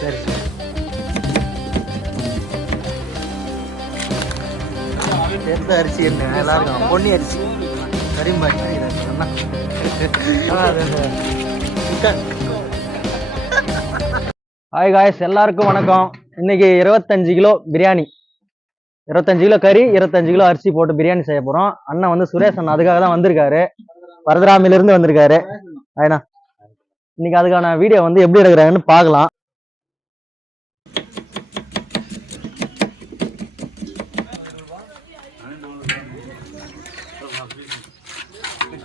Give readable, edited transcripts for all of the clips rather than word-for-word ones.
சரி சரி. எந்த அரிசி என்ன எல்லாருக்கும் பொன்னி அரிசி கரிம்பாய் ஹாய் காய்ஸ், எல்லாருக்கும் வணக்கம். இன்னைக்கு 25 கிலோ பிரியாணி, 25 கிலோ கறி, 25 கிலோ அரிசி போட்டு பிரியாணி செய்ய போறோம். அண்ணன் வந்து சுரேஷ் அண்ணன் அதுக்காக தான் வந்திருக்காரு, பரதராமில இருந்து வந்திருக்காரு. ஐயா இன்னைக்கு அதுக்கான வீடியோ வந்து எப்படி எடுக்கிறாங்கன்னு பார்க்கலாம்.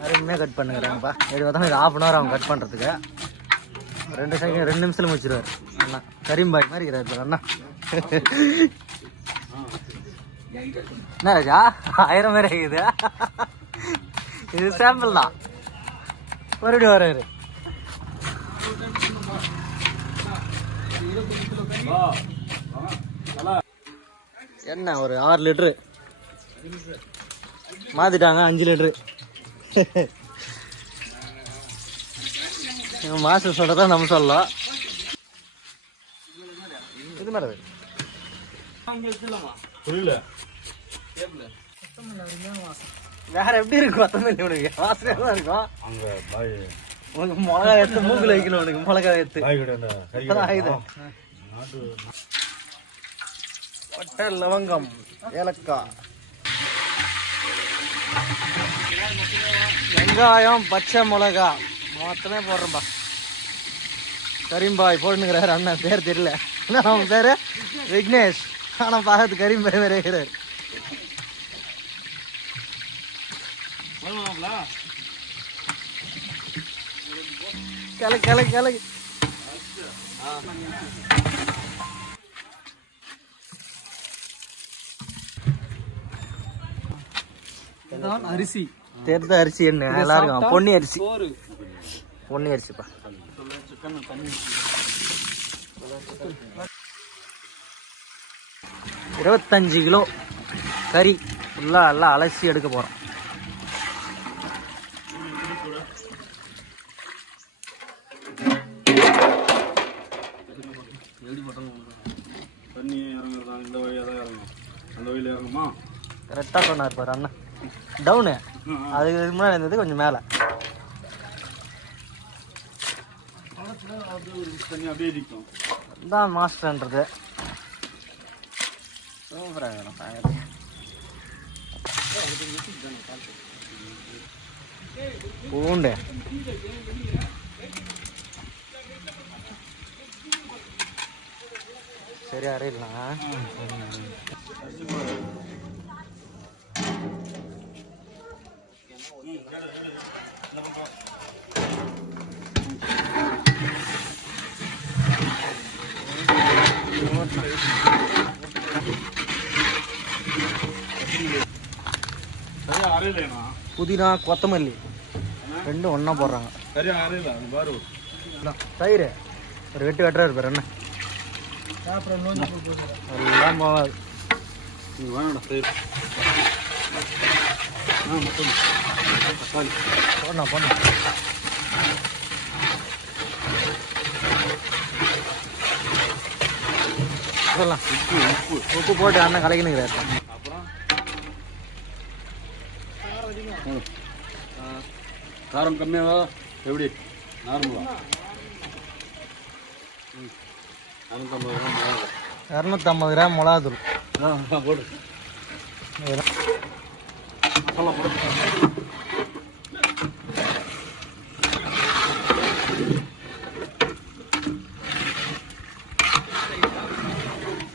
அருமையாக கட் பண்ணுங்கிறாங்கப்பா. எப்படி பார்த்தா இது 1/2 hour ஆகும் கட் பண்ணுறதுக்கு. 2 செகண்ட் 2 நிமிஷத்தில் முடிச்சிருவார் அண்ணா. கரீம்பாய் மாதிரி இருக்கிறார் அண்ணா. என்ன ராஜா 1000 பேர் ஆகுது. இது சாம்பிள் தான், மறுபடியும் வராரு. என்ன ஒரு 6 லிட்டரு மாத்திட்டாங்க, 5 லிட்டரு. மாஸ்டர் சொல்றதான் நம்ம சொல்லலாம். இது மேடம் வேற எப்படி இருக்கும்? கொத்தமல்லி உனக்கு வாசனையா தான் இருக்கும். உனக்கு மிளகாய் எடுத்து மூக்குல வைக்கணும். உனக்கு மிளகாய் எடுத்து பட்டை, லவங்கம், ஏலக்காய், வெங்காயம், பச்சை மிளகா மொத்தமே போடுறேன்பா. கரீம்பாய் போட்டுங்கிறாரு அண்ணன். பேர் தெரியல, அவன் பேரு விக்னேஷ். ஆனா பார்த்து கரீம்பாய் வேற இருக்கிறாரு. Clerk clerk clerk. அரிசி தெரிந்த அரிசி என்ன எல்லாருக்கும் பொன்னி அரிசி. பொன்னி அரிசிப்பா. 25 கிலோ கறி ஃபுல்லாக எல்லாம் அலசி எடுக்க போகிறோம். கரெக்டாக சொன்னார் பாரு அண்ணா. டவுனு அதுக்கு முன்னாடி இருந்தது கொஞ்சம் மேலே. தான் மாஸ்டர்ன்றது. பூண்டு சரி அறையிடலாம். புதினா, கொத்தமல்லி ரெண்டும் ஒன்னா போடுறாங்க. தயிர் ஒரு வெட்டுறாரு பேர் என்ன எல்லாம் போகாது. போடணும் போடணும். சொல்லலாம் உப்பு போட்டு அண்ணன் கலக்கினுங்கிறாரு. காரம் கம்மியாவா எப்படி? நார்மலா 250 கிராம் மிளகாத்தூள் போடு.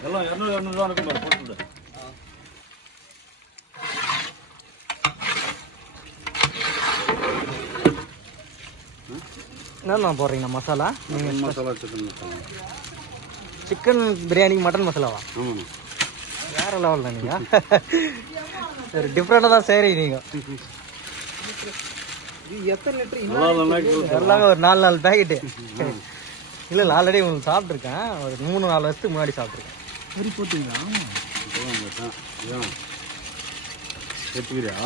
எல்லாம் 200 ரூபா இருக்கும் பாரு, போட்டு. என்னண்ணா போடுறீங்கண்ணா மசாலா? நீங்கள் மசாலா சிக்கன் மசாலா. சிக்கன் பிரியாணிக்கு மட்டன் மசாலாவா? வேற லெவல் தான். நீங்கள் சரி டிஃப்ரெண்டாக தான் செய்கிறீங்க நீங்கள். எத்தனை லிட்டர்? எல்லாம் ஒரு 4 பேக்கெட்டு. இல்லை இல்லை, ஆல்ரெடி உங்களுக்கு சாப்பிட்ருக்கேன். ஒரு 3-4 வருஷத்துக்கு முன்னாடி சாப்பிட்ருக்கேன். சரி போட்டுங்களா? எடுத்துக்கிறியா?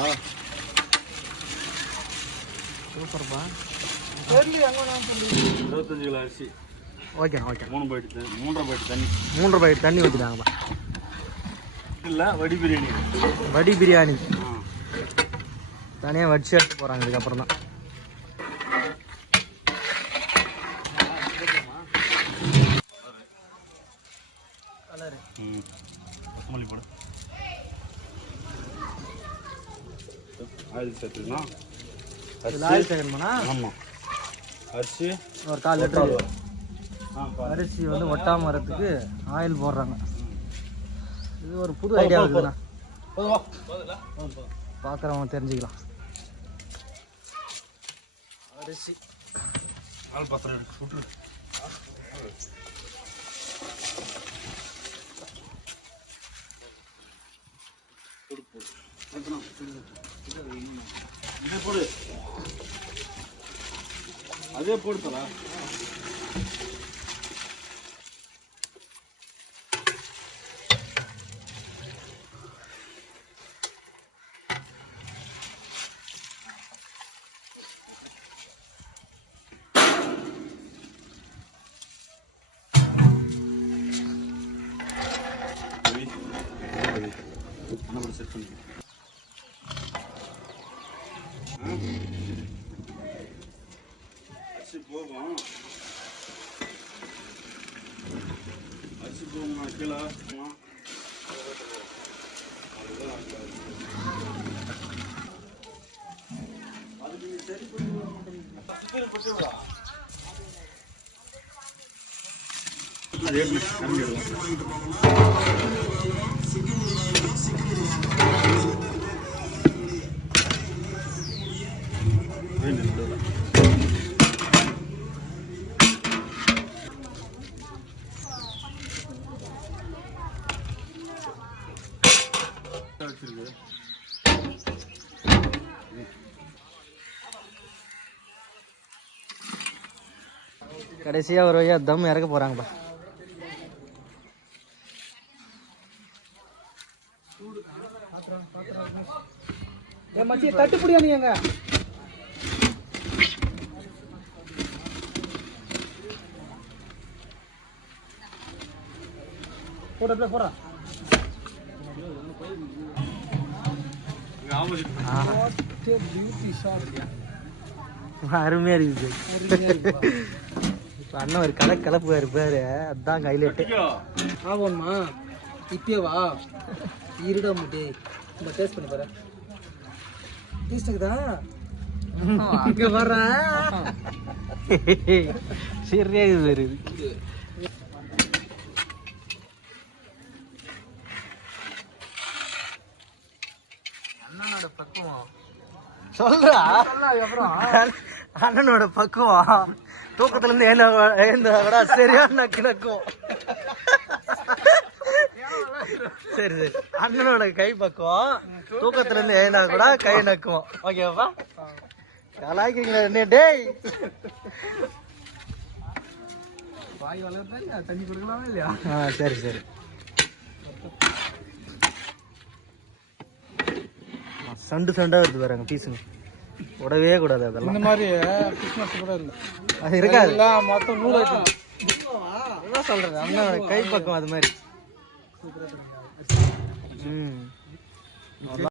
சூப்பர்ப்பா. 25 கிலோ அரிசி ஓகேண்ணா ஓகே. 3 பைட்டு 3.5 பைட்டு தண்ணி. 3 பாக்கெட் தண்ணி ஊற்றிட்டாங்கப்பா. இல்லை வடி பிரியாணி. வடி பிரியாணி தனியாக வடிச்சு எடுத்து போகிறாங்க இதுக்கப்புறம் தான். கலரு கொத்தமல்லி போடு. ஆயில் சேர்த்துக்கலாம். ஆயில் சேர்க்கணுமாண்ணா? ஆமாம். அரிசி ஒரு 4 லிட்டர் அரிசி வந்து ஒட்டாம வரதுக்கு ஆயில் போடுறாங்க. இது ஒரு புது ஐடியா இருக்குண்ணா, பார்க்குறவங்க தெரிஞ்சுக்கலாம். அரிசி ஆள் பாத்திரம் சுட்டு இதே போடு, அதே போடுத்தலா. செட் பண்ணி அரிசி போகும். அரிசி போகும் கீழே அதுக்கு நீ சரி பண்ணி கடைசியாக ஒரு வழியாக தம் இறக்க போகிறாங்கப்பா. தட்டுப்படியா நீங்க போட போடா. அருமையா இருக்குது. இப்போ அண்ணன் ஒரு கலப்பு இருப்பாரு, அதுதான் ஹைலைட்டு. ஆமாம்மா இப்பேவா இருடா முட்டி நம்ம டேஸ்ட் பண்ணி பாரு. டேஸ்ட் இருக்குதா? இங்க வர்றேன் சரியா இருக்குது. அண்ணனோட பக்குவம் சொல்றா. அண்ணனோட பக்குவம் தூக்கத்துல இருந்து எழுந்த கூட சரியா நக்கும். சரி சரி, அண்ணனோட கை பக்குவம் தூக்கத்துல இருந்து எழுந்தா கூட கை நக்குவோம். ஓகேவா? கலாய்க்கிறீங்களா என்ன டேய்? வாய் வளர்ந்தா இல்லையா, தண்ணி கொடுக்கலாமா இல்லையா? சரி சரி. சண்டா வருது பாருங்க பீஸுங்க, உடவே கூடாது அதெல்லாம். இந்த மாதிரி கிறிஸ்மஸ் கூட இல்லை, அது இருக்காது. மொத்தம் 100 ஐட்டம். என்ன சொல்றது, அண்ணனோட கை பக்கம் அது மாதிரி.